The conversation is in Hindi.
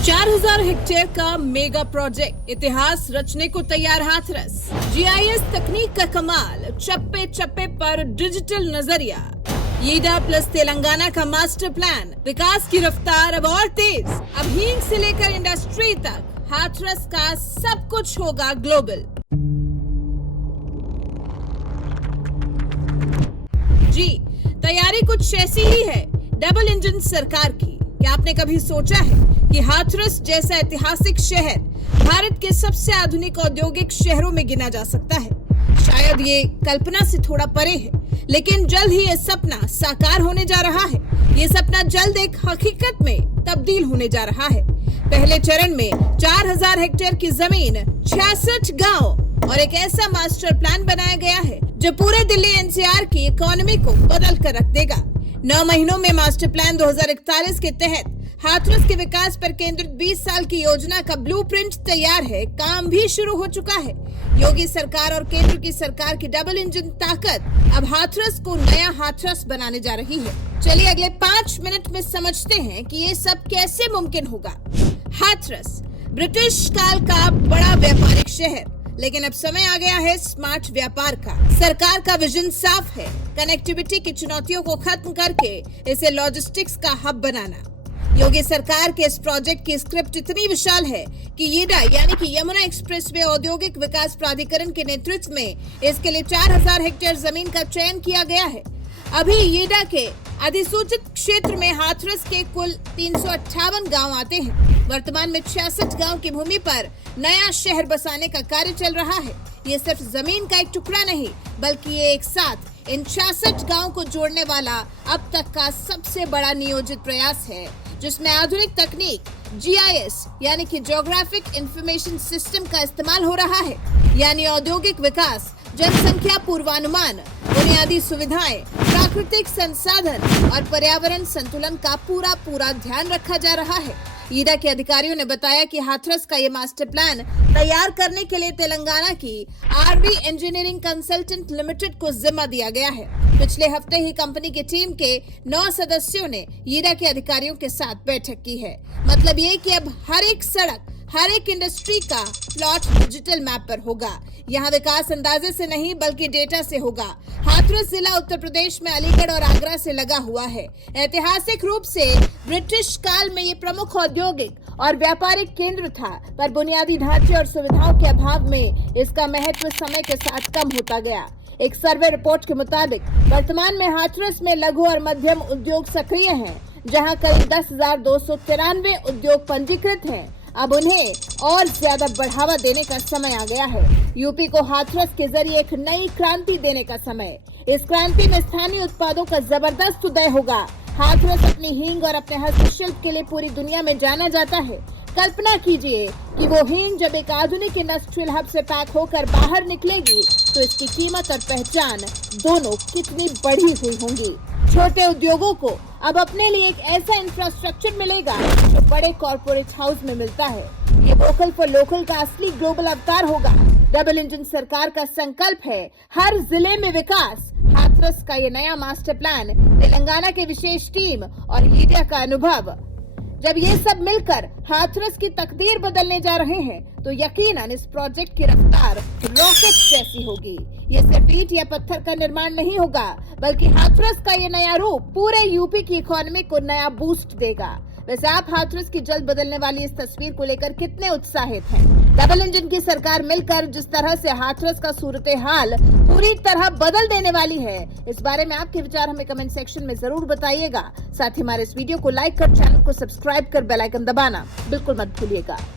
4000 हेक्टेयर का मेगा प्रोजेक्ट इतिहास रचने को तैयार हाथरस। जीआईएस तकनीक का कमाल, चप्पे चप्पे पर डिजिटल नजरिया। ईडा प्लस तेलंगाना का मास्टर प्लान, विकास की रफ्तार अब और तेज। अब हींग से लेकर इंडस्ट्री तक हाथरस का सब कुछ होगा ग्लोबल। जी, तैयारी कुछ ऐसी ही है डबल इंजन सरकार की। क्या आपने कभी सोचा है कि हाथरस जैसा ऐतिहासिक शहर भारत के सबसे आधुनिक औद्योगिक शहरों में गिना जा सकता है? शायद ये कल्पना से थोड़ा परे है, लेकिन जल्द ही ये सपना साकार होने जा रहा है। ये सपना जल्द एक हकीकत में तब्दील होने जा रहा है। पहले चरण में 4000 हेक्टेयर की जमीन, 66 गांव और एक ऐसा मास्टर प्लान बनाया गया है जो पूरे दिल्ली एनसीआर की इकोनॉमी को बदल कर रख देगा। 9 महीनों में मास्टर प्लान 2041 के तहत हाथरस के विकास पर केंद्रित 20 साल की योजना का ब्लूप्रिंट तैयार है। काम भी शुरू हो चुका है। योगी सरकार और केंद्र की सरकार की डबल इंजन ताकत अब हाथरस को नया हाथरस बनाने जा रही है। चलिए अगले 5 मिनट में समझते हैं कि ये सब कैसे मुमकिन होगा। हाथरस ब्रिटिश काल का बड़ा व्यापारिक शहर, लेकिन अब समय आ गया है स्मार्ट व्यापार का। सरकार का विजन साफ है, कनेक्टिविटी की चुनौतियों को खत्म करके इसे लॉजिस्टिक्स का हब बनाना। योगी सरकार के इस प्रोजेक्ट की स्क्रिप्ट इतनी विशाल है कि ईडा यानी कि यमुना एक्सप्रेसवे औद्योगिक विकास प्राधिकरण के नेतृत्व में इसके लिए 4000 हेक्टेयर जमीन का चयन किया गया है। अभी ईडा के अधिसूचित क्षेत्र में हाथरस के कुल 358 गांव आते हैं। वर्तमान में 66 गांव की भूमि पर नया शहर बसाने का कार्य चल रहा है। ये सिर्फ जमीन का एक टुकड़ा नहीं, बल्कि ये एक साथ इन 66 गांव को जोड़ने वाला अब तक का सबसे बड़ा नियोजित प्रयास है, जिसमें आधुनिक तकनीक जीआईएस यानी कि ज्योग्राफिक इंफॉर्मेशन सिस्टम का इस्तेमाल हो रहा है। यानी औद्योगिक विकास, जनसंख्या पूर्वानुमान, बुनियादी सुविधाएं, प्राकृतिक संसाधन और पर्यावरण संतुलन का पूरा ध्यान रखा जा रहा है। ईडा के अधिकारियों ने बताया कि हाथरस का ये मास्टर प्लान तैयार करने के लिए तेलंगाना की आरवी इंजीनियरिंग कंसल्टेंट लिमिटेड को जिम्मा दिया गया है। पिछले हफ्ते ही कंपनी की टीम के 9 सदस्यों ने ईडा के अधिकारियों के साथ बैठक की है। मतलब ये कि अब हर एक सड़क, हर एक इंडस्ट्री का प्लॉट डिजिटल मैप पर होगा। यहाँ विकास अंदाजे से नहीं बल्कि डेटा से होगा। हाथरस जिला उत्तर प्रदेश में अलीगढ़ और आगरा से लगा हुआ है। ऐतिहासिक रूप से ब्रिटिश काल में ये प्रमुख औद्योगिक और व्यापारिक केंद्र था, पर बुनियादी ढांचे और सुविधाओं के अभाव में इसका महत्व समय के साथ कम होता गया। एक सर्वे रिपोर्ट के मुताबिक वर्तमान में हाथरस में लघु और मध्यम उद्योग सक्रिय हैं, जहां करीब 10,293 उद्योग पंजीकृत हैं। अब उन्हें और ज्यादा बढ़ावा देने का समय आ गया है। यूपी को हाथरस के जरिए एक नई क्रांति देने का समय। इस क्रांति में स्थानीय उत्पादों का जबरदस्त उदय होगा। हाथरस अपनी हींग और अपने हस्तशिल्प के लिए पूरी दुनिया में जाना जाता है। कल्पना कीजिए कि वो हींग जब एक आधुनिक इंडस्ट्रियल हब से पैक होकर बाहर निकलेगी तो इसकी कीमत और पहचान दोनों कितनी बढ़ी हुई होंगी। छोटे उद्योगों को अब अपने लिए एक ऐसा इंफ्रास्ट्रक्चर मिलेगा जो बड़े कॉर्पोरेट हाउस में मिलता है। ये वोकल फॉर लोकल का असली ग्लोबल अवतार होगा। डबल इंजन सरकार का संकल्प है हर जिले में विकास। हाथरस का ये नया मास्टर प्लान, तेलंगाना की विशेष टीम और ईडा का अनुभव, जब ये सब मिलकर हाथरस की तकदीर बदलने जा रहे हैं तो यकीनन इस प्रोजेक्ट की रफ्तार रॉकेट जैसी होगी। ये सिर्फ ईंट या पत्थर का निर्माण नहीं होगा, बल्कि हाथरस का ये नया रूप पूरे यूपी की इकोनॉमी को नया बूस्ट देगा। वैसे आप हाथरस की जल्द बदलने वाली इस तस्वीर को लेकर कितने उत्साहित हैं? डबल इंजन की सरकार मिलकर जिस तरह से हाथरस का सूरत हाल पूरी तरह बदल देने वाली है, इस बारे में आपके विचार हमें कमेंट सेक्शन में जरूर बताइएगा। साथ ही हमारे इस वीडियो को लाइक कर, चैनल को सब्सक्राइब कर, बेल आइकन दबाना बिल्कुल मत भूलिएगा।